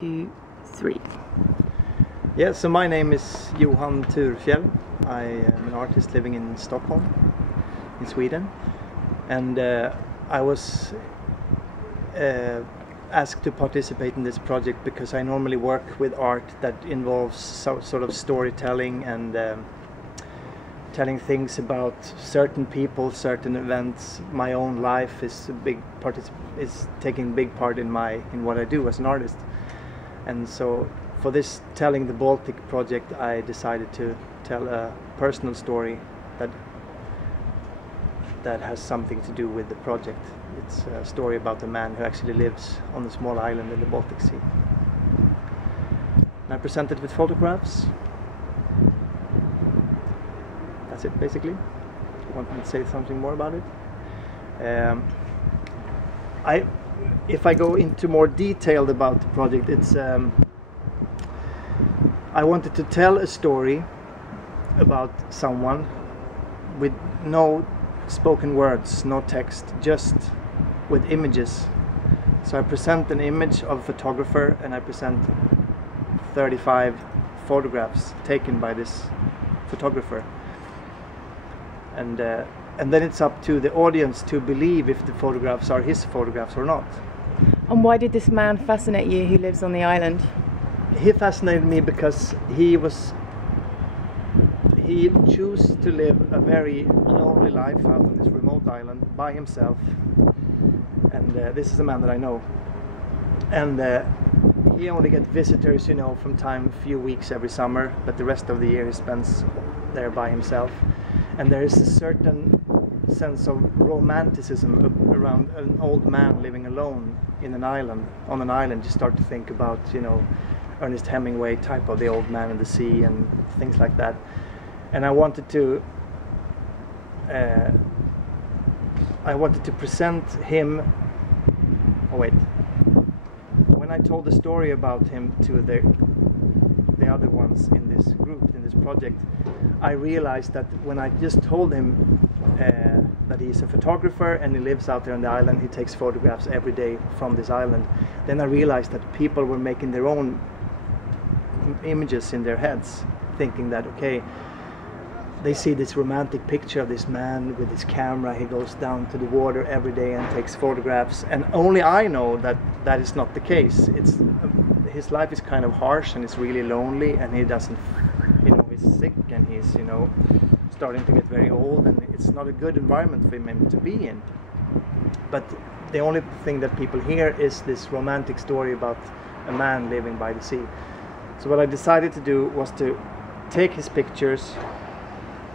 2, 3. Yeah, so my name is Johan Thurfjell. I am an artist living in Stockholm, in Sweden, and I was asked to participate in this project because I normally work with art that involves sort of storytelling and telling things about certain people, certain events. My own life is taking a big part in what I do as an artist. And so for this Telling the Baltic project, I decided to tell a personal story that has something to do with the project. It's a story about a man who actually lives on a small island in the Baltic Sea. And I present it with photographs. That's it, basically. You want me to say something more about it? If I go into more detail about the project, it's I wanted to tell a story about someone with no spoken words, no text, just with images. So I present an image of a photographer and I present 35 photographs taken by this photographer. And then it's up to the audience to believe if the photographs are his photographs or not. And why did this man fascinate you who lives on the island? He fascinated me because he chose to live a very lonely life out on this remote island by himself. And this is a man that I know. And he only gets visitors, you know, from time a few weeks every summer, but the rest of the year he spends there by himself. And there is a certain sense of romanticism around an old man living alone in an island. On an island, you start to think about, you know, Ernest Hemingway type of The Old Man and the Sea and things like that. And I wanted to present him. Oh wait. When I told the story about him to the other ones in this group, in this project, I realized that when I just told him that he's a photographer and he lives out there on the island, he takes photographs every day from this island, then I realized that people were making their own images in their heads, thinking that, okay, they see this romantic picture of this man with his camera, he goes down to the water every day and takes photographs, and only I know that that is not the case. His life is kind of harsh and it's really lonely, and he doesn't, you know, he's sick and he's, you know, starting to get very old, and it's not a good environment for him to be in. But the only thing that people hear is this romantic story about a man living by the sea. So what I decided to do was to take his pictures,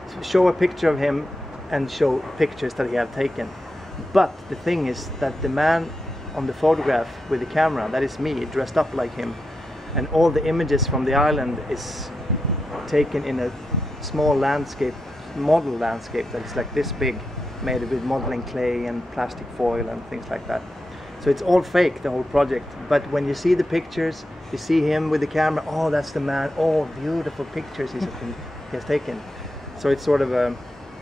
to show a picture of him and show pictures that he had taken. But the thing is that the man on the photograph with the camera, that is me, dressed up like him, and all the images from the island is taken in a small landscape, model landscape that is like this big, made with modeling clay and plastic foil and things like that. So it's all fake, the whole project. But when you see the pictures, you see him with the camera, oh, that's the man, oh, beautiful pictures he has taken. So it's sort of a...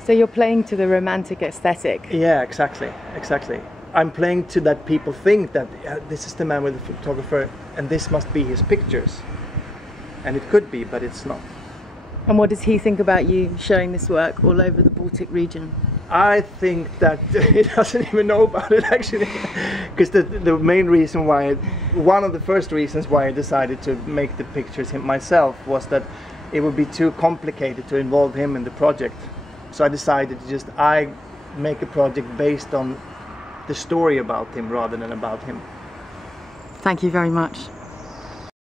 So you're playing to the romantic aesthetic? Yeah, exactly. I'm playing to that people think that this is the man with the photographer and this must be his pictures. And it could be, but it's not. And what does he think about you showing this work all over the Baltic region? I think that he doesn't even know about it, actually. Because the main reason why, one of the first reasons why I decided to make the pictures myself was that it would be too complicated to involve him in the project. So I decided to I make a project based on the story about him rather than about him. Thank you very much.